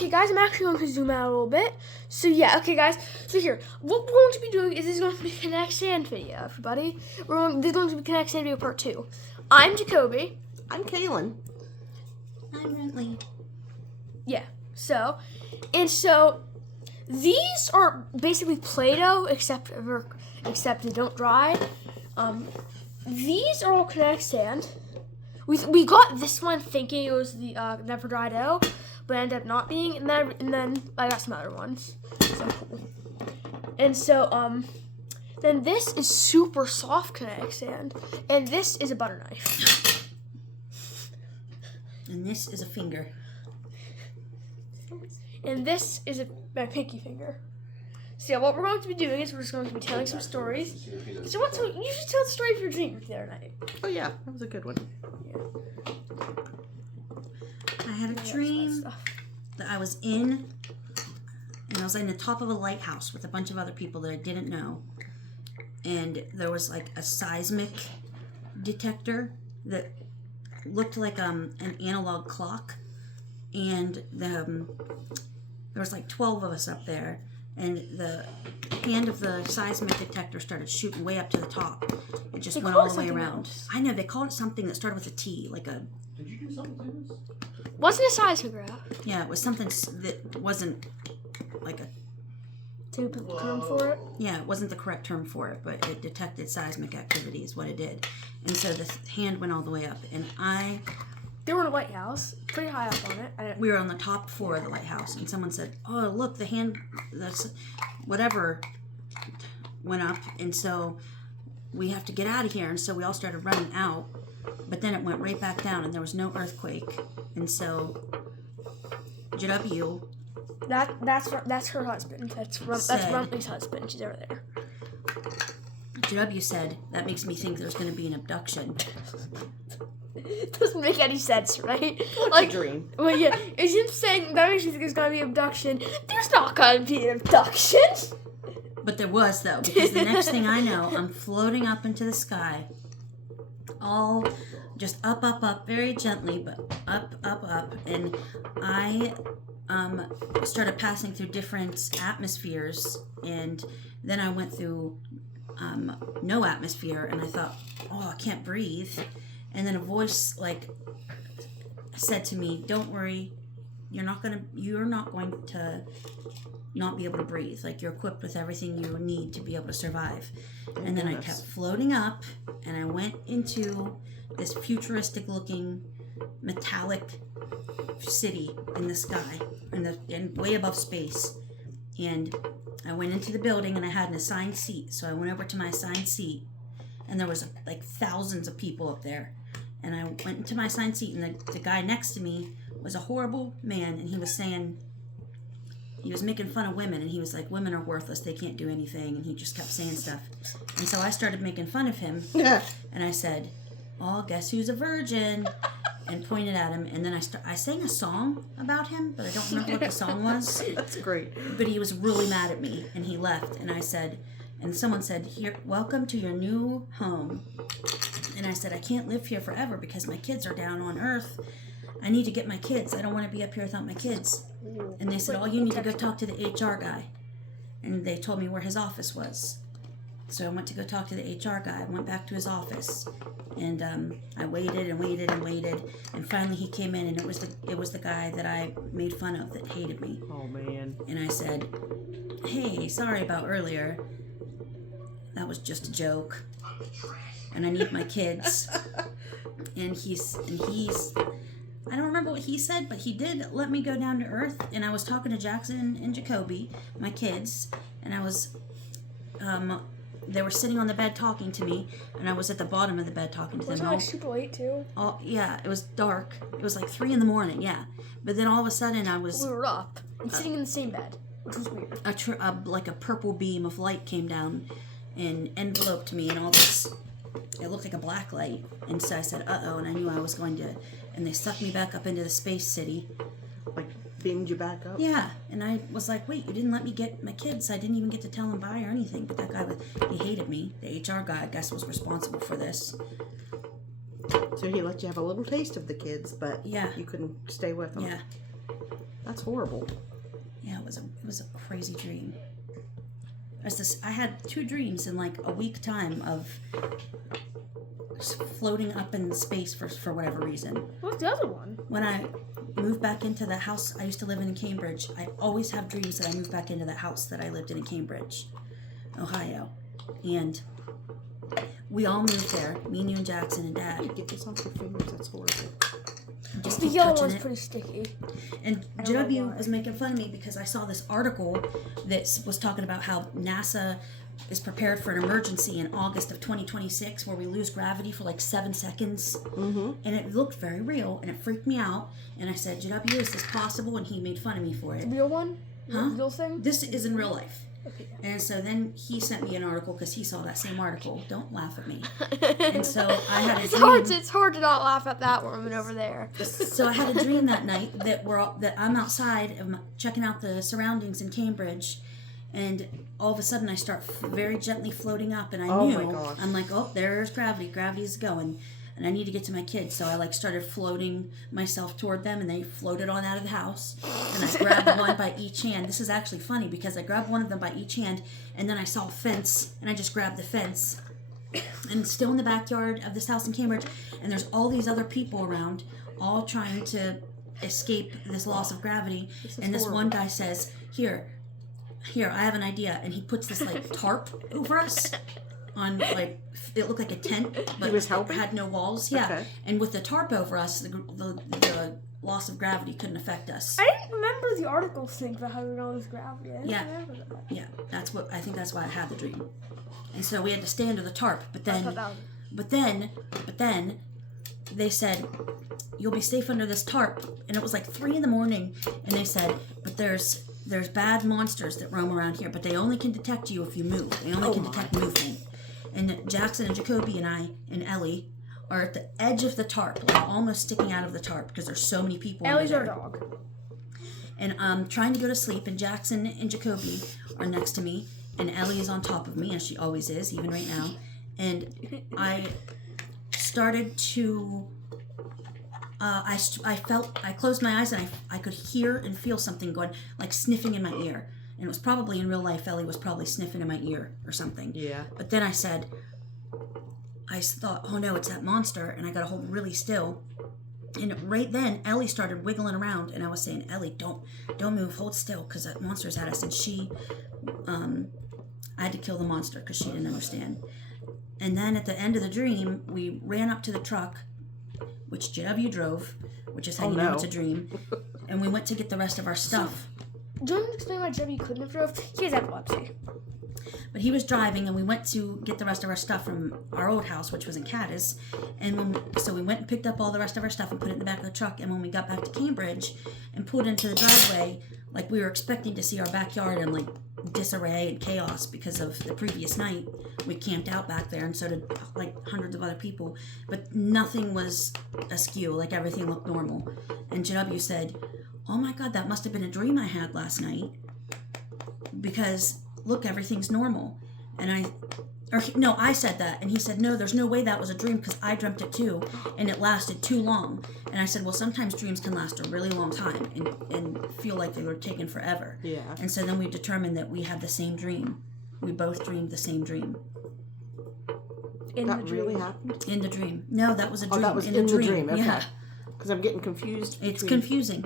okay, guys, I'm actually going to zoom out a little bit. So, yeah, okay, guys. So, here, what we're going to be doing is this is going to be a Kinnetic Sand video, everybody. This is going to be Kinnetic Sand video part 2. I'm Jakobi. I'm Kalyn. I'm Runtley. Yeah, so, these are basically Play-Doh, except they don't dry. These are all Kinnetic Sand. We got this one thinking it was the Never Dry Dough, but it ended up not being, and then I got some other ones. So cool. And so then this is super soft Kinnetic Sand, and this is a butter knife. And this is a finger. And this is my pinky finger. So yeah, what we're going to be doing is we're just going to be telling some stories. So you should tell the story of your dream the other night. Oh yeah, that was a good one. Yeah. I had a dream that I was in, and I was in the top of a lighthouse with a bunch of other people that I didn't know. And there was like a seismic detector that looked like an analog clock. And there was like 12 of us up there. And the hand of the seismic detector started shooting way up to the top. It just went all the way around. Else. I know, they called it something that started with a T, like a... Did you do something to this? Wasn't a seismograph. Yeah, it was something that wasn't like a... Typical term for it? Yeah, it wasn't the correct term for it, but it detected seismic activity is what it did. And so the hand went all the way up, and They were in a lighthouse, pretty high up on it. we were on the top floor of the lighthouse, and someone said, "Oh, look, the hand, that's whatever, went up," and so we have to get out of here. And so we all started running out, but then it went right back down, and there was no earthquake. And so Jakobi, That's her husband. That's Runtley's husband. She's over there. Jakobi said, "That makes me think there's going to be an abduction." It doesn't make any sense, right? Like a dream. Well, yeah, is him saying that makes you think there's gonna be an abduction? There's not gonna be an abduction. But there was, though, because the next thing I know, I'm floating up into the sky, all just up, very gently, but up, and I started passing through different atmospheres, and then I went through no atmosphere, and I thought, oh, I can't breathe. And then a voice said to me, "Don't worry, you're not going to not be able to breathe. Like, you're equipped with everything you need to be able to survive." And then I kept floating up, and I went into this futuristic looking metallic city in the sky, and way above space. And I went into the building, and I had an assigned seat. So I went over to my assigned seat, and there was like thousands of people up there. And I went into my assigned seat, and the guy next to me was a horrible man, and he was making fun of women, and he was like, "Women are worthless, they can't do anything," and he just kept saying stuff. And so I started making fun of him, and I said, "Oh, guess who's a virgin?" and pointed at him, and then I sang a song about him, but I don't remember what the song was. That's great. But he was really mad at me, and he left, and I said, and someone said, "Here, welcome to your new home." And I said, "I can't live here forever because my kids are down on Earth. I need to get my kids. I don't want to be up here without my kids." And they said, "Oh, you need to go talk to the HR guy." And they told me where his office was. So I went to go talk to the HR guy. I went back to his office, and I waited and waited and waited, and finally he came in, and it was the guy that I made fun of that hated me. Oh man. And I said, "Hey, sorry about earlier. That was just a joke. And I need my kids." And he's I don't remember what he said, but he did let me go down to Earth. And I was talking to Jackson and Jakobi, my kids, and I was they were sitting on the bed talking to me, and I was at the bottom of the bed talking to them. Wasn't it super late too? Yeah, it was dark. It was like 3 a.m, yeah. But then all of a sudden We were up and sitting in the same bed, which was weird. Like a purple beam of light came down and enveloped me, and all this, it looked like a black light. And so I said, "Uh-oh," and I knew I was going to, and they sucked me back up into the space city. Like, beamed you back up? Yeah, and I was like, "Wait, you didn't let me get my kids." I didn't even get to tell them bye or anything. But that guy, he hated me. The HR guy, I guess, was responsible for this. So he let you have a little taste of the kids, but yeah, you couldn't stay with them. Yeah. That's horrible. Yeah, it was a crazy dream. I had 2 dreams in like a week time of just floating up in space for whatever reason. What's the other one? When I moved back into the house I used to live in Cambridge, I always have dreams that I moved back into that house that I lived in Cambridge, Ohio. And we all moved there, me and you and Jackson and Dad. Get this off your fingers. That's horrible. Just The keep yellow touching one's it. pretty sticky. And I don't know Jakobi why. was making fun of me because I saw this article that was talking about how NASA is prepared for an emergency in August of 2026 where we lose gravity for like 7 seconds. Mm-hmm. And it looked very real and it freaked me out. And I said, Jakobi, is this possible? And he made fun of me for it. The real one? Huh? The real thing? This is in real life. Okay. And so then he sent me an article because he saw that same article. Don't laugh at me. And so I had a dream. It's hard to not laugh at that woman over there. So I had a dream that night that I'm outside checking out the surroundings in Cambridge, and all of a sudden I start very gently floating up, and I Oh knew my gosh. I'm like, oh, there's gravity. Gravity's going, and I need to get to my kids. So I like started floating myself toward them, and they floated on out of the house. And I grabbed one by each hand. This is actually funny because I grabbed one of them by each hand, and then I saw a fence, and I just grabbed the fence. And still in the backyard of this house in Cambridge, and there's all these other people around, all trying to escape this loss of gravity. And this one guy says, here, I have an idea. And he puts this like tarp over us on like, it looked like a tent, but He was it helping? had no walls. Yeah. Okay. And with the tarp over us, the loss of gravity couldn't affect us. I didn't remember the article thing about how we know this gravity. I didn't Yeah. remember that. Yeah, I think that's why I had the dream. And so we had to stay under the tarp, but I thought then that was But then they said, you'll be safe under this tarp. And it was like 3 a.m. and they said, but there's bad monsters that roam around here, but they only can detect you if you move. They only can detect movement. And Jackson and Jakobi and I and Ellie are at the edge of the tarp, like almost sticking out of the tarp because there's so many people under Ellie's our there. dog. And I'm trying to go to sleep, and Jackson and Jakobi are next to me, and Ellie is on top of me, as she always is, even right now. And I started to, I closed my eyes, and I could hear and feel something going, like sniffing in my ear. And it was probably in real life, Ellie was probably sniffing in my ear or something. Yeah. But then I thought, oh no, it's that monster, and I got to hold really still. And right then, Ellie started wiggling around, and I was saying, Ellie, don't move, hold still, because that monster's at us. And she, I had to kill the monster because she didn't understand. And then at the end of the dream, we ran up to the truck, which JW drove, which is how you know it's a dream. And we went to get the rest of our stuff. Do you want to explain why Jebby couldn't have drove? He has epilepsy. But he was driving, and we went to get the rest of our stuff from our old house, which was in Caddis. And so we went and picked up all the rest of our stuff and put it in the back of the truck. And when we got back to Cambridge and pulled into the driveway, like we were expecting to see our backyard in like disarray and chaos because of the previous night. We camped out back there, and so did like hundreds of other people. But nothing was askew, like everything looked normal. And JW said, oh my God, that must have been a dream I had last night. Because look, everything's normal. And I said that, and he said, no, there's no way that was a dream because I dreamt it too, and it lasted too long. And I said, well, sometimes dreams can last a really long time and feel like they were taken forever. Yeah. And so then we determined that we had the same dream. We both dreamed the same dream. That really happened? In the dream. No, that was a dream. Oh, that was in the dream. Okay. Yeah. Because I'm getting confused. It's confusing.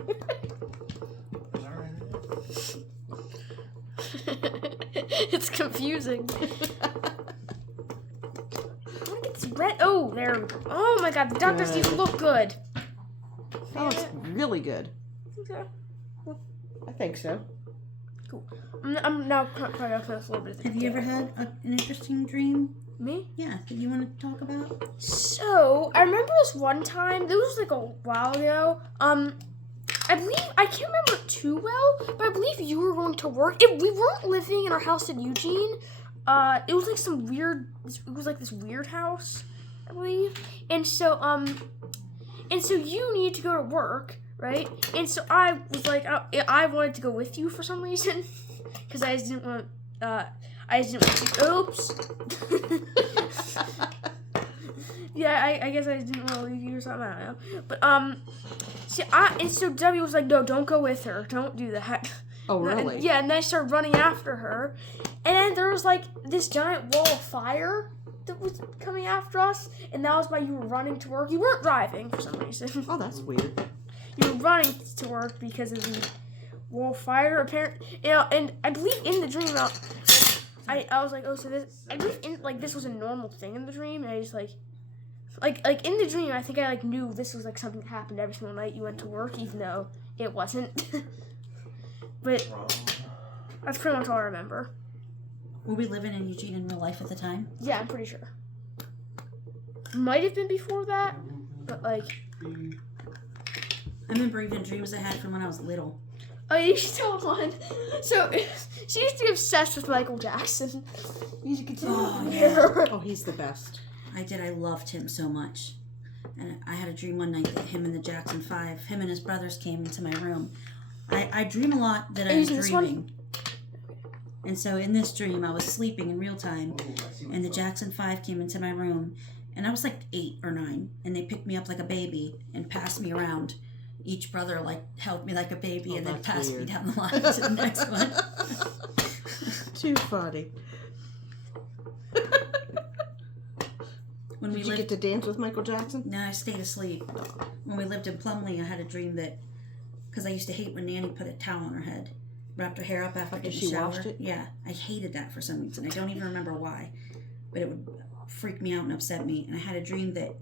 It's confusing. It's red. Oh, there we go. Oh my God, the doctors Good. even look good. Oh, it's really good. Okay. I think so. Cool. I'm now trying to focus a little bit. Have you ever had an interesting dream? Me? Yeah. That you want to talk about? So, I remember this one time, this was like a while ago, I believe, I can't remember it too well, but I believe you were going to work. We weren't living in our house in Eugene. It was like this weird house, I believe. And so you need to go to work, right? And so I was like, I wanted to go with you for some reason, because I just didn't want to, oops. Yeah, I guess I didn't want to leave you or something. I don't know. But so Debbie was like, no, don't go with her. Don't do that. Oh, really? Yeah, and then I started running after her, and then there was like this giant wall of fire that was coming after us, and that was why you were running to work. You weren't driving for some reason. Oh, that's weird. You were running to work because of the wall of fire. Apparently, and I believe in the dream, I was like, oh, so this. I believe this was a normal thing in the dream, and I just like in the dream, I think I knew this was like something that happened every single night you went to work, even though it wasn't. But that's pretty much all I remember. Were we living in Eugene in real life at the time? Yeah, I'm pretty sure. Might have been before that, but like. I remember even dreams I had from when I was little. Oh, you should tell one. So, she used to be obsessed with Michael Jackson. You should continue. Oh, yeah. Oh, he's the best. I did. I loved him so much. And I had a dream one night that him and the Jackson 5, him and his brothers came into my room. I dream a lot that I'm dreaming. And so in this dream, I was sleeping in real time, and the Jackson 5 came into my room, and I was like 8 or 9, and they picked me up like a baby and passed me around. Each brother held me like a baby and then passed me down the line to the next one. Too funny. Did you get to dance with Michael Jackson? No, I stayed asleep. When we lived in Plumley, I had a dream that, because I used to hate when Nanny put a towel on her head, wrapped her hair up after getting showered. Washed it? Yeah, I hated that for some reason. I don't even remember why, but it would freak me out and upset me. And I had a dream that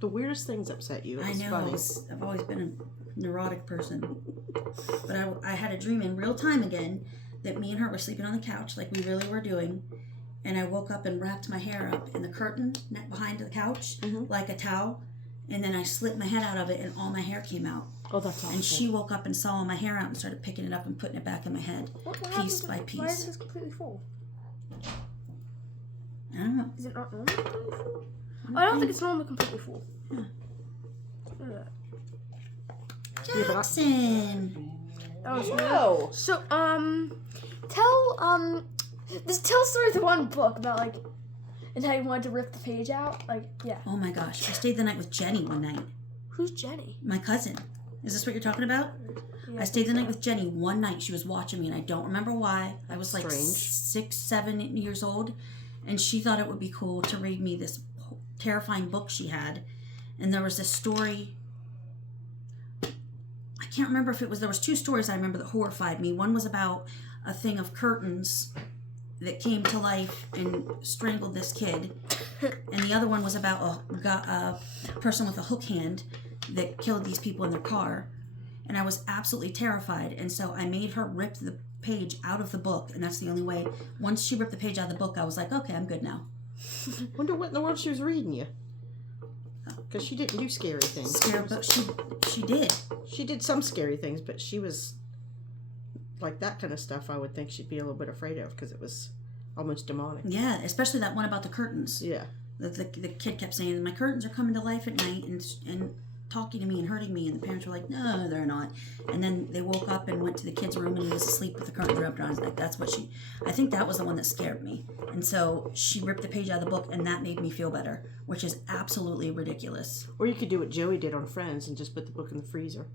the weirdest things upset you. I know. Funny. I've always been a neurotic person, but I had a dream in real time again that me and her were sleeping on the couch like we really were doing. And I woke up and wrapped my hair up in the curtain behind the couch like a towel. And then I slipped my head out of it and all my hair came out. Oh, that's awful. And she woke up and saw all my hair out and started picking it up and putting it back in my head, piece by piece. Why is this completely full? I don't know. Is it not normally completely full? I don't think it's normally completely full. Yeah. Look at that. Jackson! That was no. So, tell a story of the one book about, and how you wanted to rip the page out. Yeah. Oh my gosh. I stayed the night with Jenny one night. Who's Jenny? My cousin. Is this what you're talking about? Yeah, I stayed the night with Jenny one night. She was watching me, and I don't remember why. I was like 6, 7 years old, and she thought it would be cool to read me this terrifying book she had. And there was this story. I can't remember if there was 2 stories I remember that horrified me. One was about a thing of curtains that came to life and strangled this kid. And the other one was about a person with a hook hand that killed these people in their car. And I was absolutely terrified. And so I made her rip the page out of the book. And that's the only way. Once she ripped the page out of the book, I was like, okay, I'm good now. Wonder what in the world she was reading you. Because she didn't do scary things. Scary books? She did. She did some scary things, but she was... like that kind of stuff I would think she'd be a little bit afraid of because it was almost demonic. Yeah, especially that one about the curtains. Yeah. The kid kept saying, my curtains are coming to life at night and talking to me and hurting me. And the parents were like, no, they're not. And then they woke up and went to the kid's room and he was asleep with the curtains ripped on his neck. That's what I think that was the one that scared me. And so she ripped the page out of the book and that made me feel better, which is absolutely ridiculous. Or you could do what Joey did on Friends and just put the book in the freezer.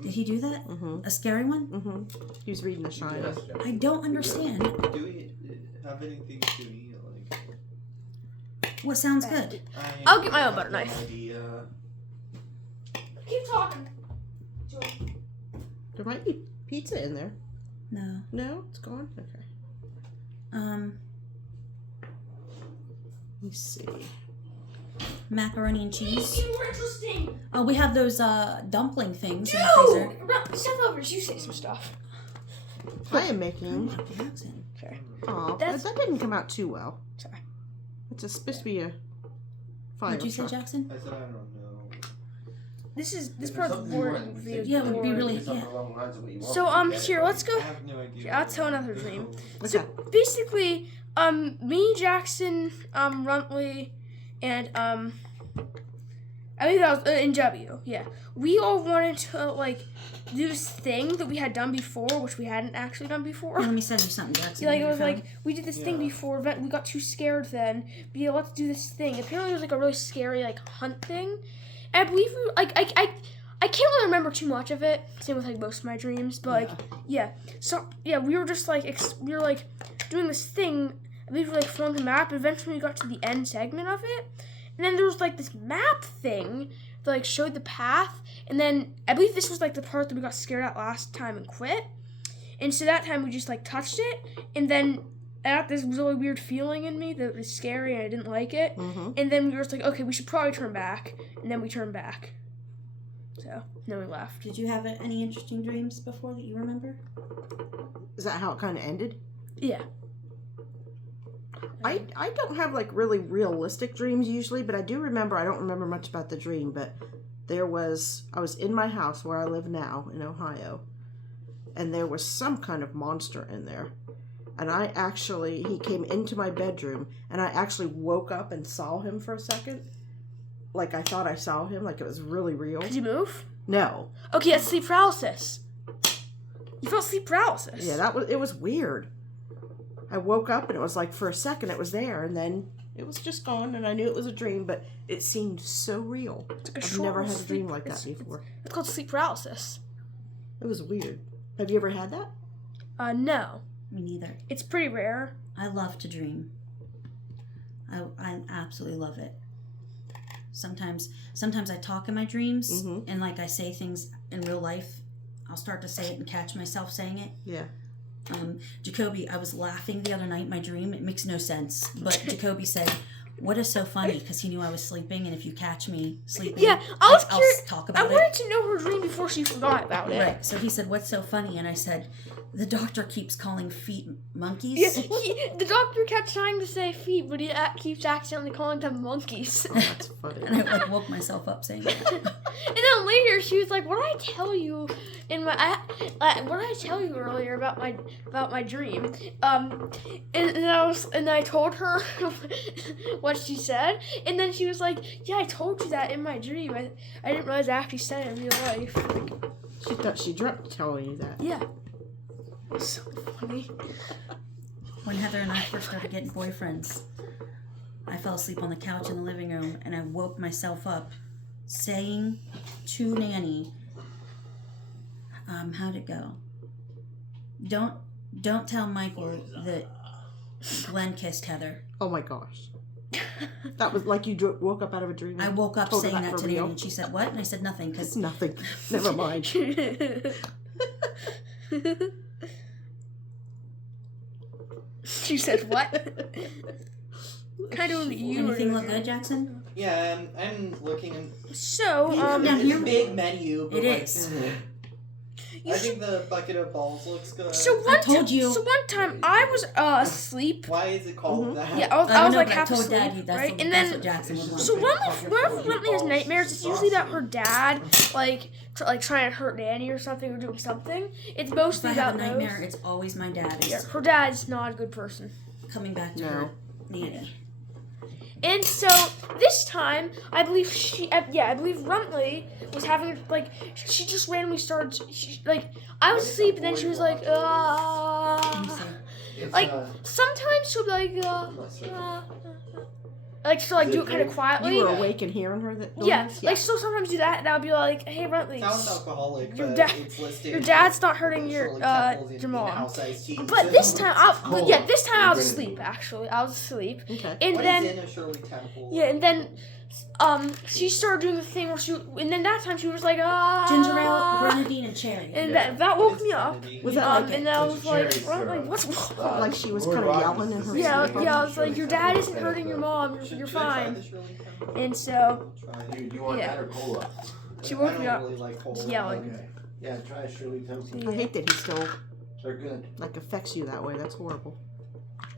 Did he do that? Mm-hmm. A scary one? Mm-hmm. He was reading The Shining. Yes, I don't understand. Do we have anything to eat? What sounds good? I'll get my own butter knife. Idea. Keep talking. There might be pizza in there. No. No? It's gone? Okay. Let me see. Macaroni and cheese. Be more interesting. Oh, we have those dumpling things in the freezer. No! Step over. You say some stuff. I am making... Jackson. Sorry. Oh, that didn't come out too well. Sorry. It's supposed to be a fire What'd you say, truck. Jackson? I said I don't know. This part of the board video. Yeah, it would be really... Yeah. So, here, let's go. I have no idea. I'll tell another dream. Okay. So, basically, me, Jackson, Runtley, and, I think that was in W. Yeah, we all wanted to like do this thing that we had done before, which we hadn't actually done before. Let me send you something, Jackson. Yeah, like it Your was phone. like we did this thing before, but we got too scared then. But yeah, let's do this thing. Apparently, it was like a really scary like hunt thing. And I believe we like I can't really remember too much of it. Same with like most of my dreams, but like So yeah, we were just like we were like doing this thing. I believe we were like filling the map. But eventually, we got to the end segment of it, and then there was like this map thing that like showed the path. And then I believe this was like the part that we got scared at last time and quit. And so that time we just like touched it, and then I got this really weird feeling in me that was scary and I didn't like it. Mm-hmm. And then we were just like, okay, we should probably turn back. And then we turned back. So then we left. Did you have any interesting dreams before that you remember? Is that how it kind of ended? Yeah. I don't have like really realistic dreams usually, but I do remember, I don't remember much about the dream, but I was in my house where I live now in Ohio, and there was some kind of monster in there. And he came into my bedroom, and I actually woke up and saw him for a second. Like I thought I saw him, like it was really real. Did you move? No. Okay, that's sleep paralysis. You felt sleep paralysis. Yeah, it was weird. I woke up and it was like for a second it was there, and then it was just gone, and I knew it was a dream, but it seemed so real. I've never had a dream like that before. It's called sleep paralysis. It was weird. Have you ever had that? No. Me neither. It's pretty rare. I love to dream. I absolutely love it. Sometimes I talk in my dreams, and like I say things in real life. I'll start to say it and catch myself saying it. Yeah. Jakobi, I was laughing the other night in my dream. It makes no sense, but Jakobi said, "What is so funny?" Because he knew I was sleeping, and if you catch me sleeping, Yeah, I'll talk about it. I wanted to know her dream before she forgot about it. Right. So he said, "What's so funny?" And I said, "The doctor keeps calling feet monkeys." Yeah, the doctor kept trying to say feet, but he keeps accidentally calling them monkeys. Oh, that's funny. And I like woke myself up saying that. And then later she was like, "What did I tell you in my? What did I tell you earlier about my dream?" And I told her what she said, and then she was like, "Yeah, I told you that in my dream. I didn't realize I actually said it in real life." Like, She thought she dreamt telling you that. yeah, so funny. When Heather and I first started getting boyfriends, I fell asleep on the couch in the living room, and I woke myself up saying to Nanny, how'd it go? Don't tell Michael that Glenn kissed Heather. Oh my gosh. That was like you woke up out of a dream. I woke up Told her saying that for to Nanny, real? and she said, "What?" And I said, "Nothing," because It's nothing. Never mind. She said what? Kind of you. anything look good, Jackson? Yeah, I'm looking and So down it's here. a big menu. But It like, is. I think the bucket of balls looks good. So I told you. So one time I was asleep. Why is it called that? Yeah, I was know, like but half I told asleep, Daddy that's, right? And that's then what Jackson would want. so whenever Runtley has nightmares, it's usually about her dad, like trying to hurt Nanny or something or doing something. It's if mostly I have about a nightmare, those. it's always my dad Yeah, is her dad's not a good person. coming back to No. her Nanny. And so this time, I believe Runtley was having she just randomly started. I was asleep and then she was like, sometimes she'll be like she'll do it kind of quietly. You were awake and hearing her that noise? Yeah, like she'll sometimes do that, and I'll be like, "Hey, Runtley, Sounds alcoholic, Your but dad- it's listed. your dad's not hurting your Shirley Temple's your in mom." house-sized tea. But this time, I was asleep. Actually, I was asleep, Okay. and What then is in a Shirley Temple? yeah, and then she started doing the thing where and then that time she was like, Ginger ale, grenadine, and cherry. and that woke me up. Was that like And then I was like, cherry Runtley, syrup. what's wrong? like she was kind of yelling in her Yeah, sleep? I was like, your dad isn't hurting your mom. You're fine. And so Do you want Yeah. that or cola? she woke me up, Really like cola. yelling. Okay. Yeah, try Shirley Temple. I hate that he still They're good. affects you that way. That's horrible.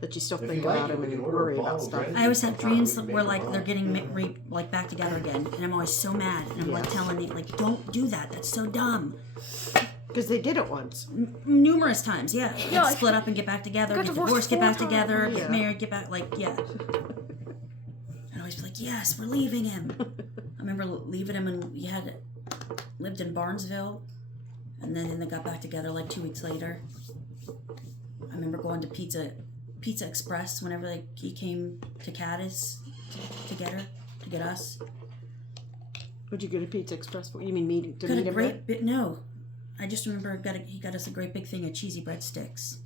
That you still If think you like about it, him we and can order worry a about bottle of stuff. Grenadine. I always have dreams where they're getting back together again, and I'm always so mad, and I'm like Yes. telling Nate, don't do that. That's so dumb. Because they did it once. Numerous times, yeah. Yeah, Like, split up and get back together, got get divorced divorced, get 4 back together, times. get Yeah. married, get back, yeah. I'd always be like, yes, we're leaving him. I'm remember leaving him, and we had lived in Barnesville, and then they got back together like 2 weeks later. I remember going to Pizza Express whenever he came to Caddis to get us. What'd you go to Pizza Express for? You mean meet Got a him there? great bit. No, I just remember he got us a great big thing of cheesy breadsticks.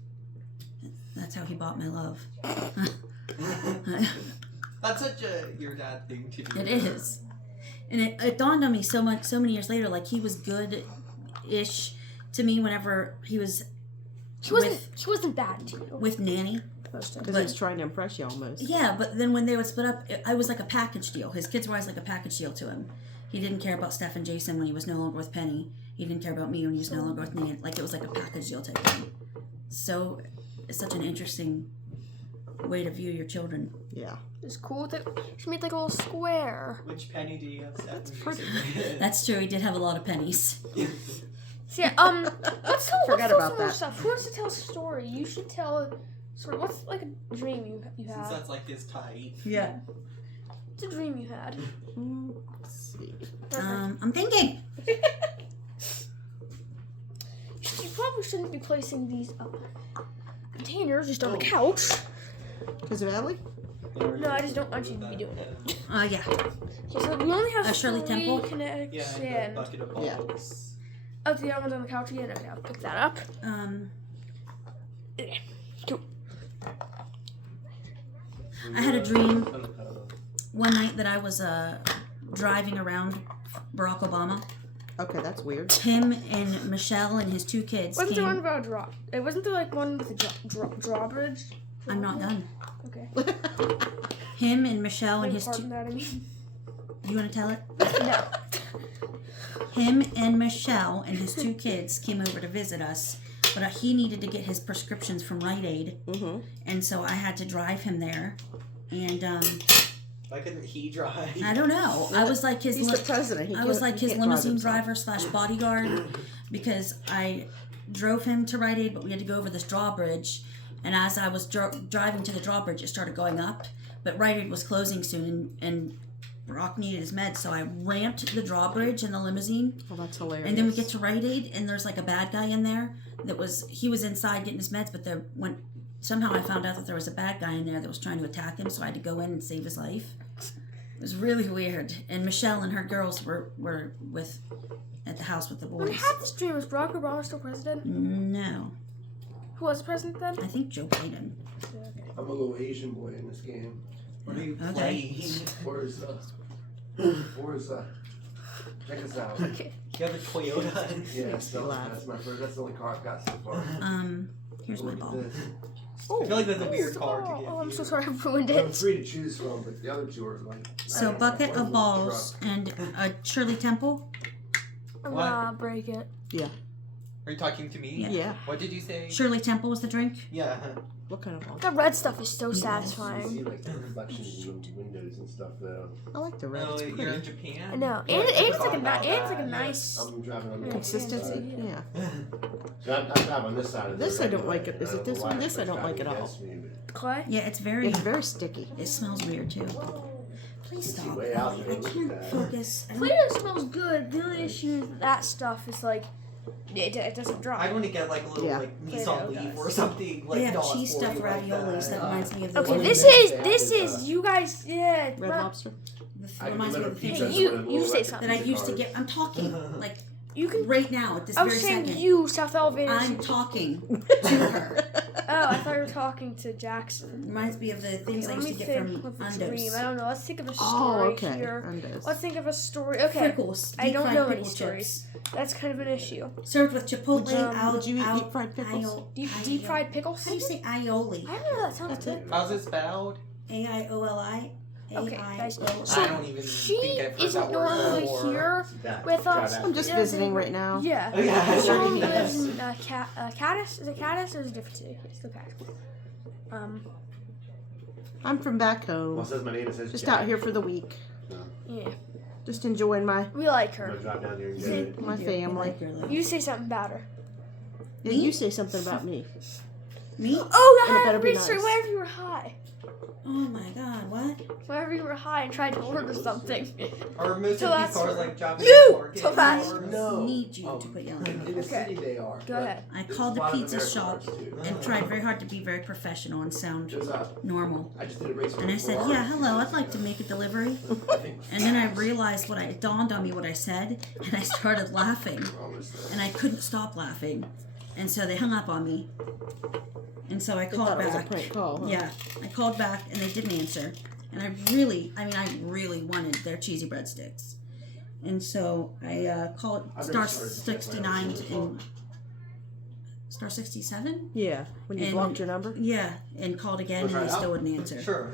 That's how he bought my love. That's such a your dad thing to do. It is. And it dawned on me so many years later, like he was good-ish to me whenever he was He wasn't bad to you. with Nanny. Because he was trying to impress you almost. Yeah, but then when they would split up, I was like a package deal. His kids were always like a package deal to him. He didn't care about Steph and Jason when he was no longer with Penny. He didn't care about me when he was no longer with Nanny. Like, it was like a package deal type thing. So, it's such an interesting way to view your children. Yeah. It's cool that she made like a little square. Which penny do you have Steph? That's true, he did have a lot of pennies. So yeah, let's tell Forgot some about more that. stuff. Who wants to tell a story? You should tell a story. What's like a dream you Since had? that's like his type. Yeah. What's a dream you had? Let's see. I'm thinking. You probably shouldn't be placing these containers just on the couch. Because of Ellie? No, I just don't want you to be doing it. Yeah. Okay, so we only have Shirley 3 Temple? Kinetics Yeah, and and... the bucket of Yeah. balls. Oh, the other one's on the couch again? Okay, I'll pick that up. Okay. Cool. I had a dream one night that I was driving around Barack Obama. Okay, that's weird. Him and Michelle and his 2 kids Wasn't there one came. about a drop? It wasn't there like one with a drawbridge? I'm not done. Okay. Him and Michelle and his Pardon 2. that, I mean. You want to tell it? No. Him and Michelle and his 2 kids came over to visit us, but he needed to get his prescriptions from Rite Aid, and so I had to drive him there. And Why couldn't he drive? I don't know. I was like his. He's the president. I was like his limousine driver / bodyguard because I drove him to Rite Aid, but we had to go over this drawbridge. And as I was driving to the drawbridge, it started going up, but Rite Aid was closing soon, and Brock needed his meds, so I ramped the drawbridge in the limousine. Oh, that's hilarious. And then we get to Rite Aid, and there's like a bad guy in there he was inside getting his meds, but somehow I found out that there was a bad guy in there that was trying to attack him, so I had to go in and save his life. It was really weird. And Michelle and her girls were at the house with the When I boys. had this dream, was Barack Obama still president? No. Who was the president then? I think Joe Biden. I'm a little Asian boy in this game. What are you Okay. playing? Where's check us out. Okay. You have a Toyota. Yeah, that's my first. That's the only car I've got so far. Here's my Look ball. at this. I feel like that's a weird Oh, car to give I'm you. so sorry I ruined I'm it. free to choose from, but the other 2 are like. So bucket of balls and a Shirley Temple. I'm What? gonna break it. Are you talking to me? Yeah. Yeah. What did you say? Shirley Temple was the drink. Yeah. What kind of ball? The red stuff is so You see satisfying. like the reflections in the windows and stuff though. I like the red. Oh, It's you're pretty. in Japan? I know. Yeah, And I it's like forgot about it's like a that. nice. I'm driving on the Consistency. Side. Yeah. So I drive on this side of This the I don't red like light. it. Is I it don't this know one? why This I don't everybody's like at all. driving against me, Clay? Yeah, it's very. It's very sticky. It smells weird too. Please but it's stop. way out there. I Look at can't that. focus. I don't- Play-Doh smells good. The only issue with that stuff is like it doesn't dry. I want to get like a little Yeah. like Play-Doh Nissan Leaf does. or something. Like They have Dawn's cheese stuffed 40 like raviolis that reminds me of the. Okay, One of this the is best this is, is you guys. Yeah. Red Lobster. I Reminds me remember of the things pizza Hey, as you- one of the you little say electric something. that I pizza used to cars. get. I'm talking like You can. right now at this I was very saying second. you South Elevator. I'm talking to her. Oh, I thought you were talking to Jackson. Reminds me of the things I Let used me to get think from of a dream. I Undos. don't know. Let's think of a story Oh, okay. here. Undos. Let's think of a story. Okay, Pickles. I deep don't fried know any pickle stories. chips. That's kind of an issue. Served with chipotle. Would you eat deep fried pickles? Deep fried pickles. How do you say aioli? I don't know. That sounds That's good. it. How's it spelled? AIOLI. Okay, guys. I don't even She think I've heard isn't that word normally before. here That- with try us. that. I'm just Yeah, visiting they- right now. Yeah. Oh, yeah. She only Yes. lives in Caddis. Is it Caddis or is it a different city? It's still Caddis. I'm from back Well, home. it says my name. It says Just Jack. out here for the week. Yeah. Just enjoying my We like I'm her. gonna drive down there and get See? it. my family. You say something about her. Yeah, you say something about me. Me? Oh, And it I better had be a story nice. whenever you were high. Oh my God! What? Whenever you were high and tried to order something. Are most So of these that's- cars like Japanese You! market So fast. cars? No. Need you to put yellow. In the city they are. Go ahead. I There's called a the lot of pizza American shop cars, too. and tried very hard to be very professional and sound There's a, normal. I just did a race for And I said, 4 "Yeah, hours. hello. I'd like to make a delivery." I think And then I realized it dawned on me what I said, and I started laughing, almost and I couldn't stop laughing, and so they hung up on me. And so I They called thought it was a back. prank call. Huh? Yeah, I called back and they didn't answer. And I really wanted their cheesy breadsticks. And so I called I've star never started to get my 69 own cheesy and star 67? Yeah. When you And- blocked your number. Yeah, and called again and Wanna they try it still out? wouldn't answer. Sure.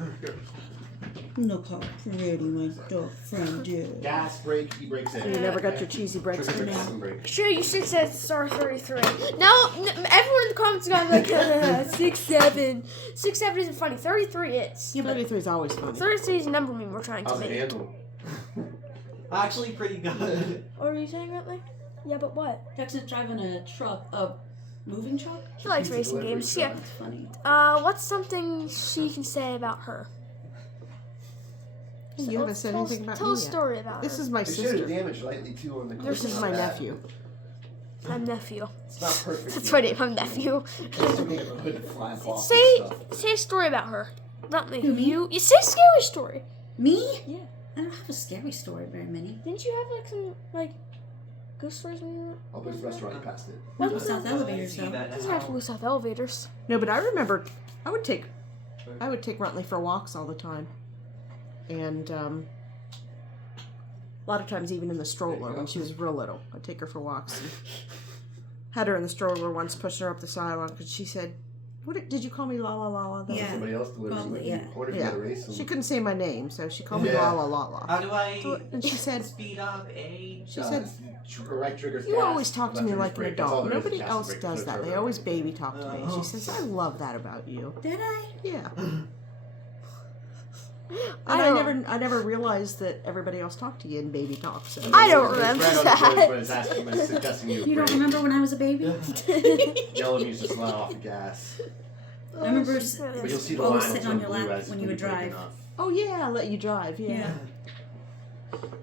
Look how pretty my dog friend did. gas brake, he breaks in. You never got your cheesy breaks. Trigger in. system brake. Sure, you should say star 33. Now, everyone in the comments got like 6-7. 6-7 isn't funny. 33 is. Yeah, but 33 is always funny. 33 is a number meme we're trying to How's the make. handle? Actually, pretty good. What were you saying, Runtley? Yeah, but what? Texas driving a truck, a moving truck? He likes Pizza racing delivery games. Yeah. truck. That's funny. What's something she can say about her? You haven't said anything about Tell me a yet. story about This her. is my They showed sister. damage lightly too on the clip. This is Not my bad. nephew. I'm nephew. It's not perfect. That's my name. I'm nephew. Just to make it a hood fly off and Say stuff. say a story about her. Runtley, Who, me? you say a scary story. Me? Yeah. I don't have a scary story very many. Didn't you have like some like ghost stories when you were? Oh, there's a restaurant past it. What was South Elevators See though? that Doesn't have to go south elevators. No, but I remember I would take Runtley for walks all the time, and a lot of times even in the stroller when she was real little, I'd take her for walks. And had her in the stroller once, pushing her up the sidewalk, because she said, "What did you call me? La la la la." Yeah. Somebody else delivers Probably, them. yeah. I wonder if Yeah. you got a race. She couldn't say my name, so she called me Yeah. la la la la. How do I And she said, speed up a? she said, right triggers "You gas, always talk to left me triggers like an brake. That's all adult. there is, Nobody gas and else brake, does no that. turbo. They always baby talk to me." Oh. She says, "I love that about you." Did I? Yeah. I And don't- I never realized that everybody else talked to you in baby talk. So I don't It's remember right on the that. voice, but it's asking, it's suggesting you. You don't brake. remember when I was a baby? Yellow means just let off the gas. I remember But you'll see the always line sitting turn on your blue lap as when you would brake drive. enough. Oh yeah, I'll let you drive. Yeah.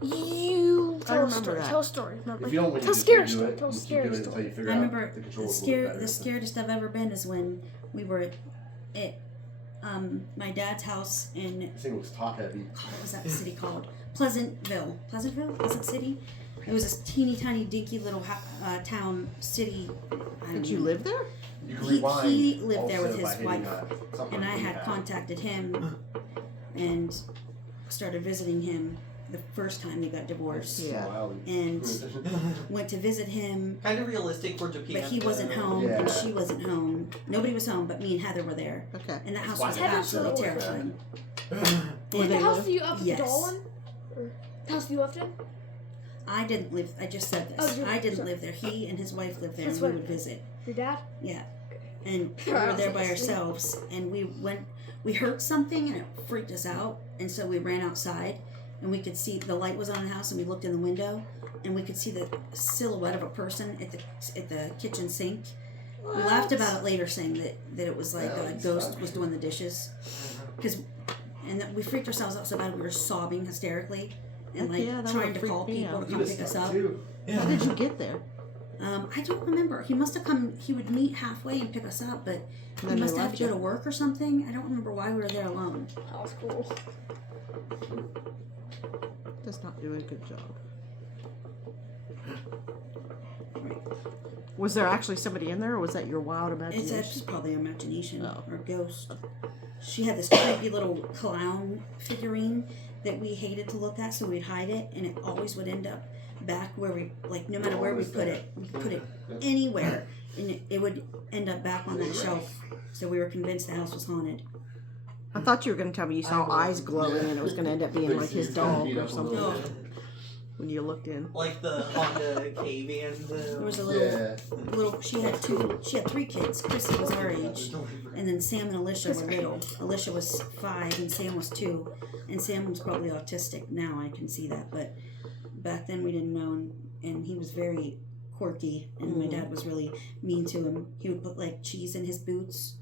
You tell a remember story. that. Tell a story. If you don't win, Tell you a just scary redo story. it. Tell a You keep scary doing it until story. you figure I out remember the the controls a little better. scaredest I've ever been is when we were at my dad's house in This thing looks top heavy. what was that city called? Pleasantville, Pleasant City. It was this teeny tiny dinky little town city. I don't Did you know. live there? You can He rewind lived there with also by his hitting, wife, something and I on the had pad. contacted him and started visiting him the first time they got divorced, Yeah. Wow. and went to visit him. Kind of realistic for Japan. But he wasn't though. home, and Yeah. she wasn't home. Nobody was home, but me and Heather were there. Okay. And that house Why was did Heather absolutely show up like terrifying. Were The they house live? that you up Yes. the doll one? Or the house you lived in? I didn't live. I just said Oh, this. you- I didn't so- live there. He and his wife lived there, His and we wife- would visit. Your dad? Yeah, and we I were was there like, by sweet. ourselves, and we went. We heard something, and it freaked us out, and so we ran outside, and we could see the light was on the house, and we looked in the window, and we could see the silhouette of a person at the kitchen sink. We laughed about it later, saying that it was like a ghost was doing the dishes, and we freaked ourselves out so bad we were sobbing hysterically and Heck like yeah, that trying would to freak call me people out. to You come just pick us started up. too. How did you get there? I don't remember. He must have come. He would meet halfway and pick us up, but And he then they must have left to go you. to work or something. I don't remember why we were there alone. That was cool. Does not do a good job. Was there actually somebody in there, or was that your wild imagination? It's probably imagination Oh. or ghost. She had this creepy little clown figurine that we hated to look at, so we'd hide it, and it always would end up back where we, like, no matter where we put it, we put it anywhere, and it would end up back on that shelf. So we were convinced the house was haunted. I thought you were going to tell me you saw I eyes glowing, and it was going to end up being like his dog or something Oh. when you looked in. Like the Honda K-Van. There was a little, Yeah. she had three kids. Chrissy was our age, and then Sam and Alicia were little. Alicia was 5 and Sam was 2, and Sam was probably autistic. Now I can see that, but back then we didn't know, and he was very quirky, and my dad was really mean to him. He would put like cheese in his boots,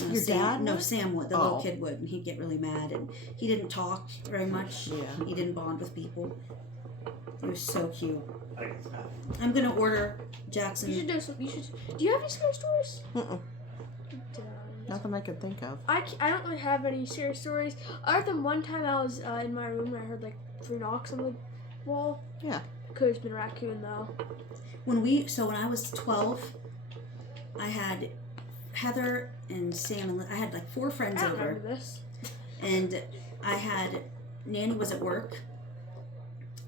Your Sam, dad No, would? Sam would. The little Oh. kid would, and he'd get really mad, and he didn't talk very much. Yeah. He didn't bond with people. He was so cute. I think it's bad. I'm gonna order Jackson. You should do some. You should. Do you have any scary stories? Mm-mm. Nothing I can think of. I don't really have any scary stories. Other than one time I was in my room and I heard like 3 knocks on the wall. Yeah. Could have been a raccoon though. When I was 12, I had Heather and Sam and I had like 4 friends I don't over, remember this. and I had Nanny was at work,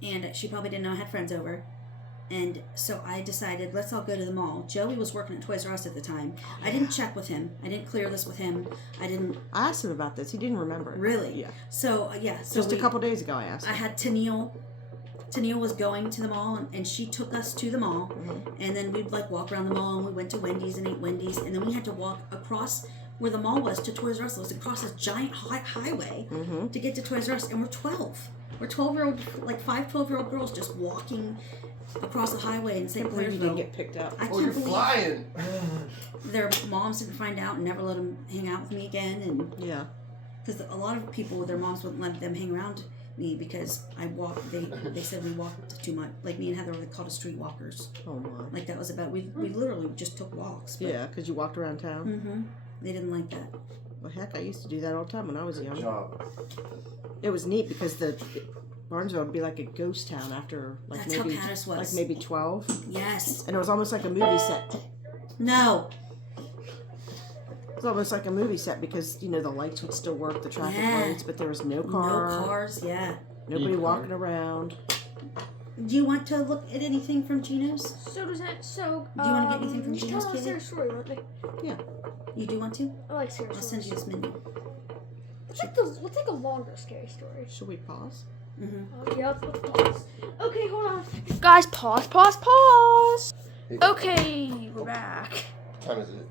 and she probably didn't know I had friends over. And so I decided, let's all go to the mall. Joey was working at Toys R Us at the time. I didn't check with him. I didn't clear this with him. I I asked him about this. He didn't remember it. really. Yeah. So yeah. So Just a couple days ago I asked I him. had Tennille. Tennille was going to the mall, and she took us to the mall. Mhm. And then we'd like walk around the mall, and we went to Wendy's and ate Wendy's. And then we had to walk across where the mall was to Toys R Us. It was across this giant highway Mm-hmm. to get to Toys R Us. And we're 12. We're 12-year-old, like 5 12-year-old girls just walking across the highway in St. I believe you didn't Clairsville. get picked up. I Oh, you're can't believe flying. their moms didn't find out and never let them hang out with me again. And Yeah. because a lot of people, their moms wouldn't let them hang around me because I walked. They said we walked too much. Like me and Heather were called us streetwalkers. Oh my. Like that was about we literally just took walks. But, Yeah, because you walked around town. Mm-hmm. They didn't like that. Well, heck, I used to do that all the time when I was Good young. job. It was neat because the Barnesville would be like a ghost town after like That's how maybe Pattis was. like maybe 12, Yes. and it was almost like a movie set. No. It was almost like a movie set because the lights would still work, the traffic Yeah. lights, but there was no car, No cars. Yeah. nobody Yeah. walking around. Do you want to look at anything from Gino's? So does that? So Do you wanna get anything from you should Gino's, tell us Kitty? their story, won't they? You do want to? I like scary I'll send stories. you this menu. Let's take a longer scary story. Should we pause? Mm-hmm. Yeah, let's pause. Okay, hold on. Guys, pause. Hey, Okay, we're back. What time is it?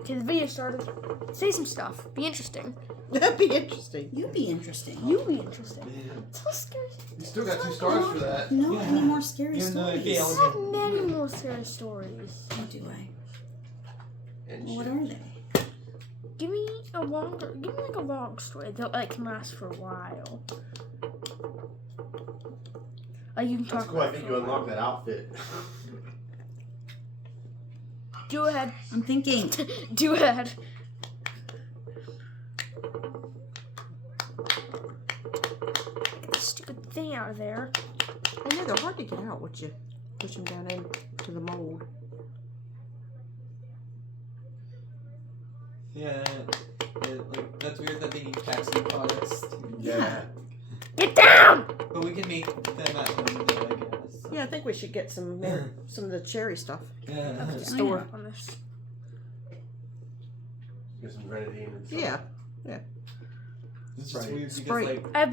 Okay, the video started. Say some stuff. Be interesting. That'd be interesting. You'd be interesting. You be interesting. Man, Tell scary. you still got 2 stars for that. No, Yeah. any more scary Even though stories? it I failed. have many more scary stories. What do I? And What shit. are they? Give me like a long story that like can last for a while. Like you can That's talk cool. I about think it you for a while. unlocked that outfit. Go ahead. I'm thinking. Do ahead. Get this stupid thing out of there. I know they're hard to get out once you push them down into the mold. Yeah, like that's weird that they need vaccine products. Yeah. Get down! But we can make them at home, though, I guess. Yeah, I think we should get some of the cherry stuff. Yeah. Just I store know. up on this. Get some grenadine and stuff. Yeah, It's just Sprite. weird because Sprite. like I have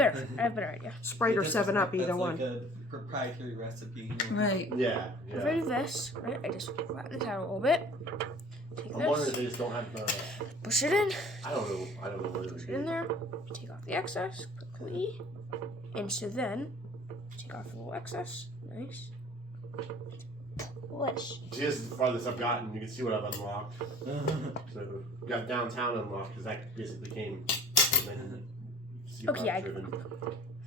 better idea. Sprite or that's 7-Up, that's either one. like a proprietary recipe. Right. Yeah. If I do this, right, I just flatten this out a little bit. Take I'm wondering if this, they just don't have the. push it in, I don't know what it push is. it in there, take off the excess quickly. And so then, take off the little excess. Nice. Push. See, this is the farthest I've gotten. You can see what I've unlocked. So we got downtown unlocked because that basically came. Okay, I- driven.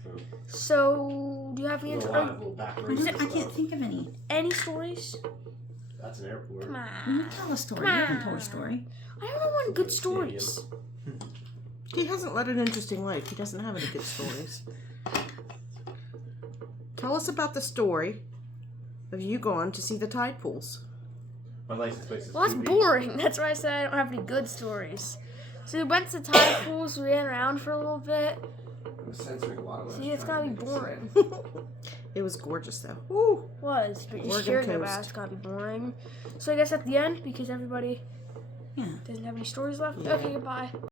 So So, do you have any there's a lot of little back roads and I can't stuff. think of any. any stories? That's an airport. Come You on. tell a story. Come You can tell on. a story. I don't want good Stadium. stories. He hasn't led an interesting life. He doesn't have any good stories. Tell us about the story of you going to see the tide pools. My license plate is Well, that's 2B. boring. That's why I said I don't have any good stories. So we went to tide pools, we ran around for a little bit. I'm censoring a lot of what I See, was it's trying gotta be to make it boring. It was gorgeous though. Woo! Was, but just Oregon hearing Coast. about it's gotta be boring. So I guess at the end, because everybody Yeah. doesn't have any stories left. Yeah. Okay, goodbye.